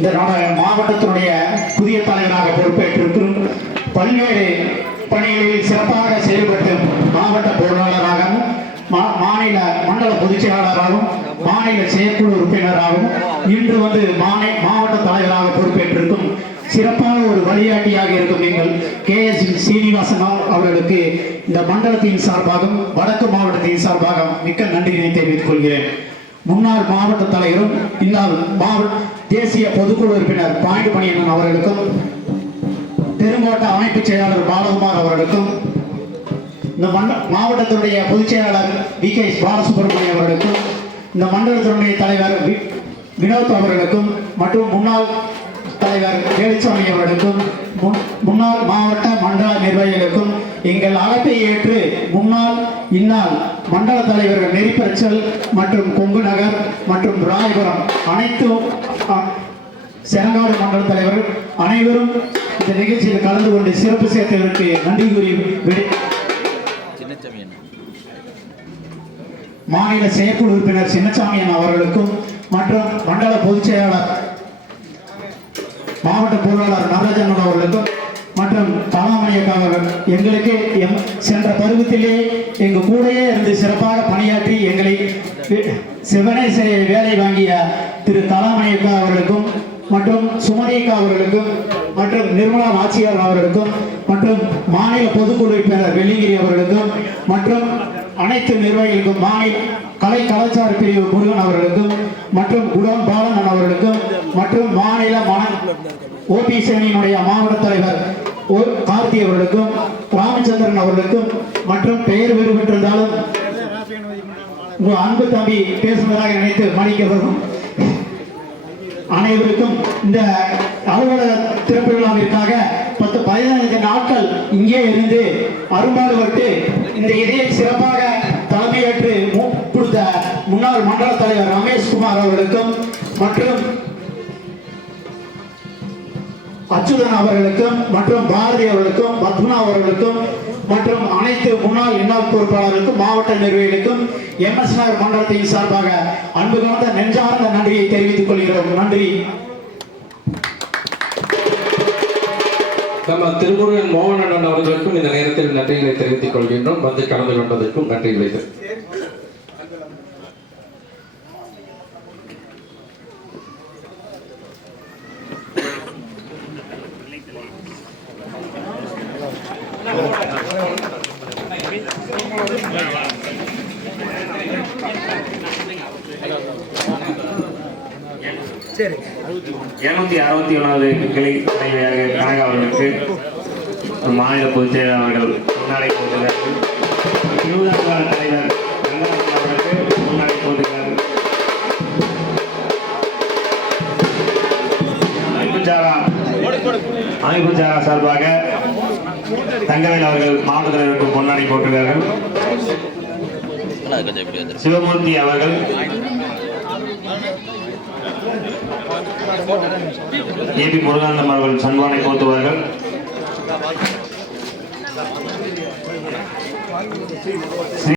இந்த மாவட்டத்தினுடைய புதிய தலைவராக பொறுப்பேற்றிருக்கும் பல்வேறு பணிகளில் சிறப்பாக செயல்பட்டு மாவட்ட பொருளாளராகவும் மாநில மண்டல பொதுச் செயலாளராகவும் மாநில செயற்குழு உறுப்பினராகவும் இன்று வந்து மாவட்ட தலைவராக பொறுப்பேற்றிருக்கும் சிறப்பான ஒரு வழிகாட்டியாக இருக்கும் நீங்கள் KS சீனிவாசன் அவர்களுக்கு இந்த மண்டலத்தின் சார்பாகவும் வடக்கு மாவட்டத்தின் சார்பாக மிக்க நன்றியினை தெரிவித்துக் கொள்கிறேன். முன்னாள் மாவட்ட தலைவரும் இந்நாள் தேசிய பொதுக்குழு உறுப்பினர் பாயிண்ட் மணியன் அவர்களுக்கும் தெருங்கோட்ட அமைப்பு செயலாளர் பாலகுமார் அவர்களுக்கும் இந்த மாவட்டத்தினுடைய பொதுச் செயலாளர் VK பாலசுப்ரமணியம் அவர்களுக்கும் இந்த மண்டலத்தினுடைய தலைவர் வினோத் அவர்களுக்கும் மற்றும் முன்னாள் தலைவர் வேலுச்சாமி அவர்களுக்கும் முன்னாள் மாவட்ட மண்டல நிர்வாகிகளுக்கும் எங்கள் அழைப்பை ஏற்று முன்னாள் இந்நாள் மண்டல தலைவர்கள் நெறிப்பரச்சல் மற்றும் கொங்கு நகர் மற்றும் ராயபுரம் அனைத்து செனங்காடு மண்டல தலைவர்கள் அனைவரும் இந்த நிகழ்ச்சியில் கலந்து கொண்டு சிறப்பு சேர்த்தவருக்கு நன்றி கூறி மாநில செயற்குழு உறுப்பினர் சின்னசாமியன் அவர்களுக்கும் மற்றும் மண்டல பொதுச் செயலாளர் மாவட்ட பொருளாளர் நடராஜன் அவர்களுக்கும் மற்றும் கலாமணியக்கா அவர்கள் எங்களுக்கு சென்ற பருவத்திலே எங்கள் கூடையே இருந்து சிறப்பாக பணியாற்றி எங்களை சிவனை வேலை வாங்கிய திரு கலாமணியக்கா அவர்களுக்கும் மற்றும் சுமதியக்கா அவர்களுக்கும் மற்றும் நிர்மலா ஆட்சியாளர் அவர்களுக்கும் மற்றும் மாநில பொதுக்குழு உறுப்பினர் வெள்ளிங்கிரி அவர்களுக்கும் மற்றும் அனைத்து நிர்வாகிகளுக்கும் மாநில கலாச்சார பிரிவு முருகன் அவர்களுக்கும் மற்றும் குடம் பாலன் அவர்களுக்கும் மற்றும் மாநில OPC அணியினுடைய மாவட்ட தலைவர் கார்த்தி அவர்களுக்கும் ராமச்சந்திரன் அவர்களுக்கும் மற்றும் பெயர் விடுபட்டிருந்தாலும் அன்பு தம்பி பேசுவதாக நினைத்து மன்னிக்கவும் அனைவருக்கும் இந்த அலுவலக திறப்பு விழாவிற்காக 10-15 நாட்கள் இங்கே இருந்து அரும்பாடுபட்டு இந்த இதையை சிறப்பாக தலைமையேற்று கொடுத்த முன்னாள் மண்டல தலைவர் ரமேஷ்குமார் அவர்களுக்கும் மற்றும் அச்சுதன் அவர்களுக்கும் மற்றும் பாரதி அவர்களுக்கும் பத்மனா அவர்களுக்கும் மற்றும் அனைத்து முன்னாள் இன்னாள் பொறுப்பாளர்களுக்கும் மாவட்ட நிர்வாகிகளுக்கும் MS நகர் மண்டலத்தின் சார்பாக அன்பு கலந்த நெஞ்சார்ந்த நன்றியை தெரிவித்துக் கொள்கிறோம். நன்றி. நம்ம திருமுருகன் மோகனன் அவர்களுக்கும் இந்த நேரத்தில் நன்றிகளை தெரிவித்துக் கொள்கின்றோம். வந்து கலந்து கொண்டதற்கும் நன்றிகளை. சரி 261வது கிளை தலைவியாக கனகா அவர்களுக்கு மாநில பொதுச் செயலாளர் அவர்கள் முன்னாடி போட்டுகிறார்கள். 20வது தலைவர் ரங்கராஜன் அவர்களுக்கு முன்னாடி போட்டுகிறார்கள். அமைப்பு சாரா சார்பாக தங்கவேல் அவர்கள் மாவட்ட தலைவருக்கு முன்னாடி போட்டுகிறார்கள். சிவமூர்த்தி அவர்கள் AP முருகானந்தம் அவர்கள் சன்மானை போத்துவார்கள்.